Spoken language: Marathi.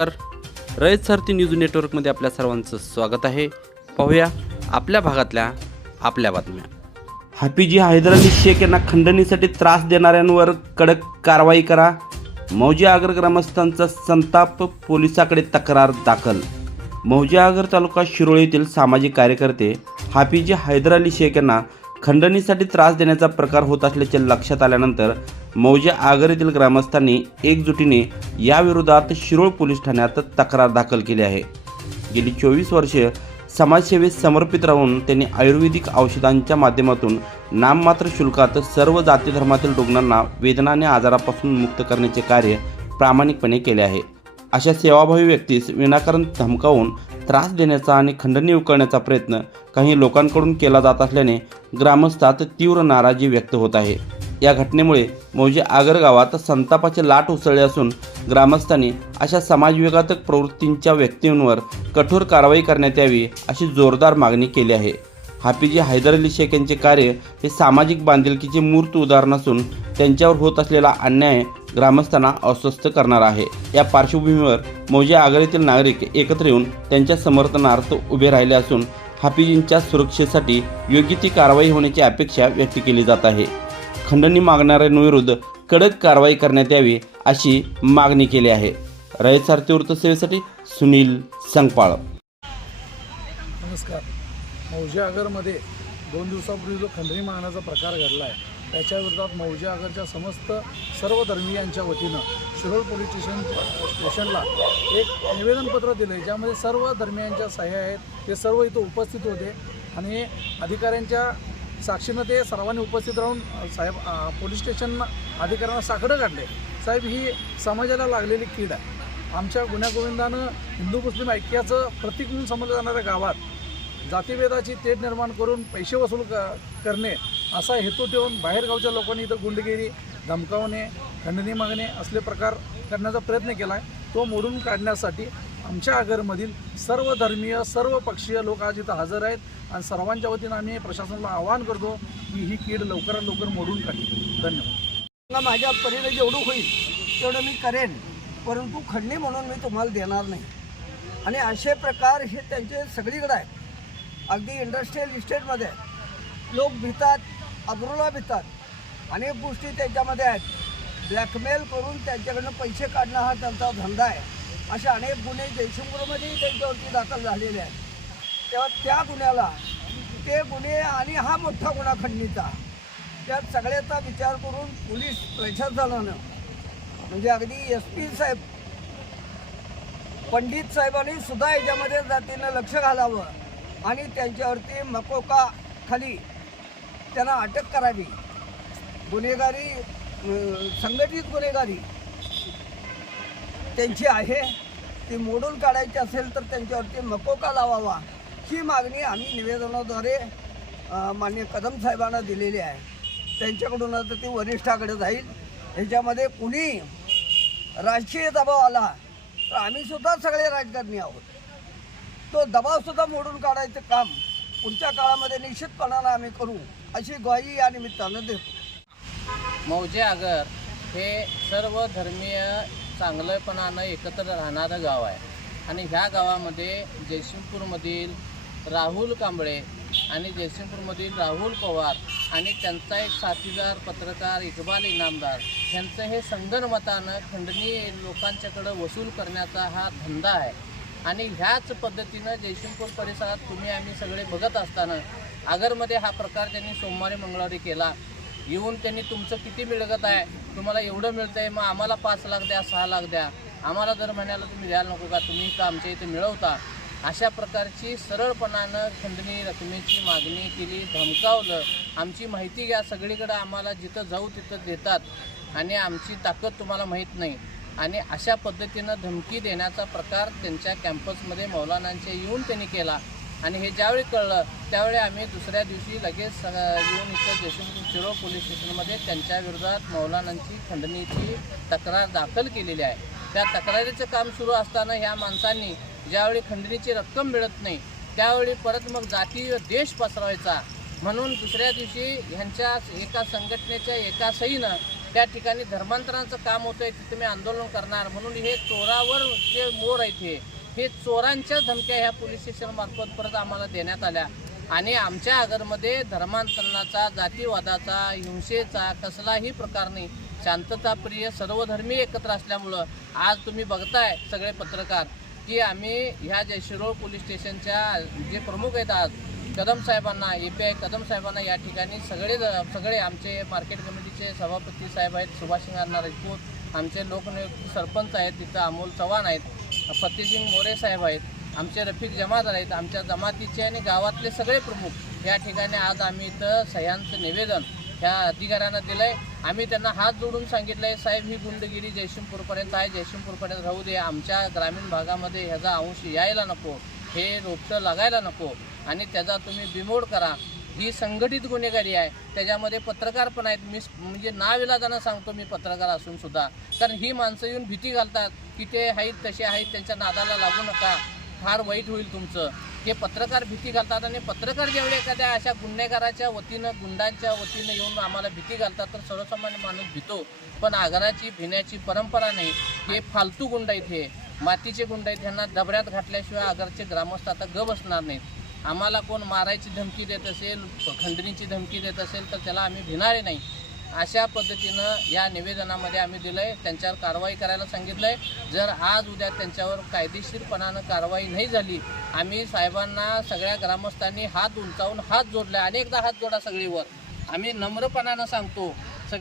तर रयत सारथी न्यूज नेटवर्कमध्ये आपल्या सर्वांचं स्वागत आहे. पाहूया आपल्या भागातल्या आपल्या बातम्या. हाफिजी हैदराली शेख यांना खंडणीसाठी त्रास देणाऱ्यांवर कडक कारवाई करा. मौजे आगर ग्रामस्थांचा संताप पोलिसाकडे तक्रार दाखल. मौजे आगर तालुका शिरोळ येथील सामाजिक कार्यकर्ते हाफिजी हैदराली शेख यांना खंडणीसाठी त्रास देण्याचा प्रकार होत असल्याचे लक्षात आल्यानंतर मौजे आगर येथील ग्रामस्थांनी एकजुटीने याविरोधात शिरोळ पोलीस ठाण्यात तक्रार दाखल केली आहे. गेली चोवीस वर्षे समाजसेवेत समर्पित राहून त्यांनी आयुर्वेदिक औषधांच्या माध्यमातून नाममात्र शुल्कात सर्व जाती धर्मातील रुग्णांना वेदना आणि आजारापासून मुक्त करण्याचे कार्य प्रामाणिकपणे केले आहे. अशा सेवाभावी व्यक्तीस विनाकारण धमकावून त्रास देण्याचा आणि खंडणी उकळण्याचा प्रयत्न काही लोकांकडून केला जात असल्याने ग्रामस्थात तीव्र नाराजी व्यक्त होत आहे. या घटनेमुळे मौजे आगर गावात संतापाचे लाट उसळले असून ग्रामस्थांनी अशा समाजविघातक प्रवृत्तींच्या व्यक्तींवर कठोर कारवाई करण्यात यावी अशी जोरदार मागणी केली आहे. हाफिजी हैदर अली शेख यांचे कार्य हे सामाजिक बांधिलकीचे मूर्त उदाहरण असून त्यांच्यावर होत असलेला अन्याय ग्रामस्थांना अस्वस्थ करणार आहे. या पार्श्वभूमीवर मौजे आगर येथील नागरिक एकत्र येऊन त्यांच्या समर्थनार्थ उभे राहिले असून हाफिजींच्या सुरक्षेसाठी योग्य ती कारवाई होण्याची अपेक्षा व्यक्त केली जात आहे. खंडणी मागणाऱ्यांविरुद्ध कडक कारवाई करण्यात यावी अशी मागणी केली आहे. रयत सारथी वृत्तसेवेसाठी सुनील संगपाळ. नमस्कार. मौजे आगरमध्ये दोन दिवसापूर्वी जो खंडणी मागण्याचा प्रकार घडला आहे त्याच्या विरोधात मौजे आगरच्या समस्त सर्व धर्मीयांच्या वतीनं शिरोळ पोलीस स्टेशन स्टेशनला एक निवेदनपत्र दिलं आहे ज्यामध्ये सर्व धर्मियांच्या सह्या आहेत ते सर्व इथं उपस्थित होते आणि अधिकाऱ्यांच्या साक्षीनं ते सर्वांनी उपस्थित राहून साहेब पोलीस स्टेशन अधिकाऱ्यांना साकडं काढले. साहेब ही समाजाला लागलेली कीड आहे. आमच्या गुन्ह्यागोविंदानं हिंदू मुस्लिम ऐक्याचं प्रतीक म्हणून समजलं जाणाऱ्या गावात जातीभेदाची तेढ निर्माण करून पैसे वसूल क करणे असा हेतू ठेवून बाहेरगावच्या लोकांनी इथं गुंडगिरी धमकावणे खंडणी मागणे असले प्रकार करण्याचा प्रयत्न केला आहे तो मोडून काढण्यासाठी आमच्या आगरमधील सर्व धर्मीय सर्व पक्षीय लोक आज इथं हजर आहेत आणि सर्वांच्या वतीनं आम्ही प्रशासनाला आवाहन करतो की ही कीड लवकरात लवकर मोडून काढली धन्यवाद. मला माझ्या परीने जेवढं होईल तेवढं मी करेन. परंतु खंडणी म्हणून मी तुम्हाला देणार नाही. आणि असे प्रकार हे त्यांचे सगळीकडे आहेत. अगदी इंडस्ट्रीयल इस्टेटमध्ये लोक भितात अब्रूला भितात. अनेक गोष्टी त्यांच्यामध्ये आहेत. ब्लॅकमेल करून त्यांच्याकडनं पैसे काढणं हा त्यांचा धंदा आहे. असे अनेक गुन्हे जयशंकरमध्येही त्यांच्यावरती दाखल झालेले आहेत. तेव्हा त्या गुन्ह्याला ते गुन्हे आणि हा मोठा गुन्हा खंडणीचा त्या सगळ्याचा विचार करून पोलीस प्रशासनानं म्हणजे अगदी एस पी साहेब पंडित साहेबांनी सुद्धा याच्यामध्ये जातीनं लक्ष घालावं आणि त्यांच्यावरती मकोका खाली त्यांना अटक करावी. गुन्हेगारी संघटित गुन्हेगारी त्यांची आहे. ती मोडून काढायची असेल तर त्यांच्यावरती मकोका लावावा? ही मागणी आम्ही निवेदनाद्वारे माननीय कदम साहेबांना दिलेली आहे. त्यांच्याकडून आता ती वरिष्ठाकडे जाईल. ह्याच्यामध्ये कुणी राजकीय दबाव आला तर आम्ही सुद्धा सगळे राजकारणी आहोत. तो दबावसुद्धा मोडून काढायचं काम पुढच्या काळामध्ये निश्चितपणानं आम्ही करू अशी ग्वाही या निमित्तानं देतो. मौजे आगर हे सर्व धर्मीय चांगलंपणानं एकत्र राहणारं गाव आहे. आणि ह्या गावामध्ये जयसिंगपूरमधील राहुल कांबळे आणि जयसिंगपूरमधील राहुल पवार आणि त्यांचा एक साथीदार पत्रकार इक्बाल इनामदार ह्यांचं हे संगनमतानं खंडणी लोकांच्याकडं वसूल करण्याचा हा धंदा आहे. आणि ह्याच पद्धतीनं जयसिंगपूर परिसरात तुम्ही आम्ही सगळे बघत असताना आगरमध्ये हा प्रकार त्यांनी सोमवारी मंगळवारी केला. येऊन त्यांनी तुमचं किती मिळत आहे? तुम्हाला एवढं मिळतं आहे मग आम्हाला पाच लाख द्या सहा लाख द्या आम्हाला दर महिन्याला तुम्ही द्यायला नको का? तुम्ही का आमच्या इथे मिळवता. अशा प्रकारची सरळपणानं खंडणी रकमेची मागणी केली धमकावलं. आमची माहिती घ्या. सगळीकडं आम्हाला जिथं जाऊ तिथं देतात. आणि आमची ताकद तुम्हाला माहीत नाही. आणि अशा पद्धतीनं धमकी देण्याचा प्रकार त्यांच्या कॅम्पसमध्ये मौलानांच्या येऊन त्यांनी केला. आणि हे ज्यावेळी कळलं त्यावेळी आम्ही दुसऱ्या दिवशी लगेच येऊन इथं जयसिंगपूर शिरो पोलीस स्टेशनमध्ये त्यांच्या विरोधात मौलानांची खंडणीची तक्रार दाखल केलेली आहे. त्या तक्रारीचं काम सुरू असताना ह्या माणसांनी ज्यावेळी खंडणीची रक्कम मिळत नाही त्यावेळी परत मग जातीय देश पसरवायचा. म्हणून दुसऱ्या दिवशी ह्यांच्या एका संघटनेच्या एका सहीनं त्या ठिकाणी धर्मांतराचं काम होतं आहे तिथे मी आंदोलन करणार. म्हणून हे चोरावर जे मोर आहेत हे हे चोरांच्या धमक्या ह्या पोलीस स्टेशनमार्फत परत आम्हाला देण्यात आल्या. आणि आमच्या आगरमध्ये धर्मांतरणाचा जातीवादाचा हिंसेचा कसलाही प्रकार नाही. शांतताप्रिय सर्वधर्मी एकत्र असल्यामुळं आज तुम्ही बघताय सगळे पत्रकार की आम्ही ह्या जयशिरोळ पोलीस स्टेशनच्या जे प्रमुख आहेत आज कदम साहेबांना ए पी आय कदम साहेबांना या ठिकाणी सगळे सगळे आमचे मार्केट कमिटीचे सभापती साहेब आहेत सुभाषसिंग राजपूत आमचे लोकनियुक्त सरपंच आहेत तिथं अमोल चव्हाण आहेत. फतेसिंग मोरे साहेब आहेत आमचे रफिक जमादार आहेत आमच्या जमातीचे आणि गावातले सगळे प्रमुख. या ठिकाणी आज आम्ही इथं सह्यांचं निवेदन ह्या अधिकाऱ्यांना दिलं आहे आम्ही त्यांना हात जोडून सांगितलं आहे साहेब ही गुंडगिरी जयसिंगपूरपर्यंत आहे जयसिंगपूरपर्यंत राहू दे. आमच्या ग्रामीण भागामध्ये ह्याचा अंश यायला नको हे रोपटं लागायला नको आणि त्याचा तुम्ही बिमोड करा. ही संघटित गुन्हेगारी आहे. त्याच्यामध्ये पत्रकार पण आहेत. मी म्हणजे नाविलाजानं सांगतो मी पत्रकार असून सुद्धा. कारण ही माणसं येऊन भीती घालतात की ते आहेत तसे आहेत त्यांच्या नादाला लागू नका. फार वाईट होईल तुमचं. हे पत्रकार भीती घालतात आणि पत्रकार ज्यावेळी एखाद्या अशा गुन्हेगाराच्या वतीनं गुंडांच्या वतीनं येऊन आम्हाला भीती घालतात तर सर्वसामान्य माणूस भीतो. पण आगाराची भिण्याची परंपरा नाही. हे फालतू गुंड आहेत हे. मातीचे गुंड आहेत. ह्यांना दबऱ्यात घातल्याशिवाय आगारचे ग्रामस्थ आता ग बसणार नाहीत. आम्हाला कोण मारायची धमकी देत असेल खंडणीची धमकी देत असेल तर त्याला आम्ही भिणारे नाही. अशा पद्धतीनं या निवेदनामध्ये आम्ही दिलं आहे त्यांच्यावर कारवाई करायला सांगितलं आहे जर आज उद्या त्यांच्यावर कायदेशीरपणानं कारवाई नाही झाली आम्ही साहेबांना सगळ्या ग्रामस्थांनी हात उंचावून हात जोडला अनेकदा हात जोडा सगळीवर. आम्ही नम्रपणानं सांगतो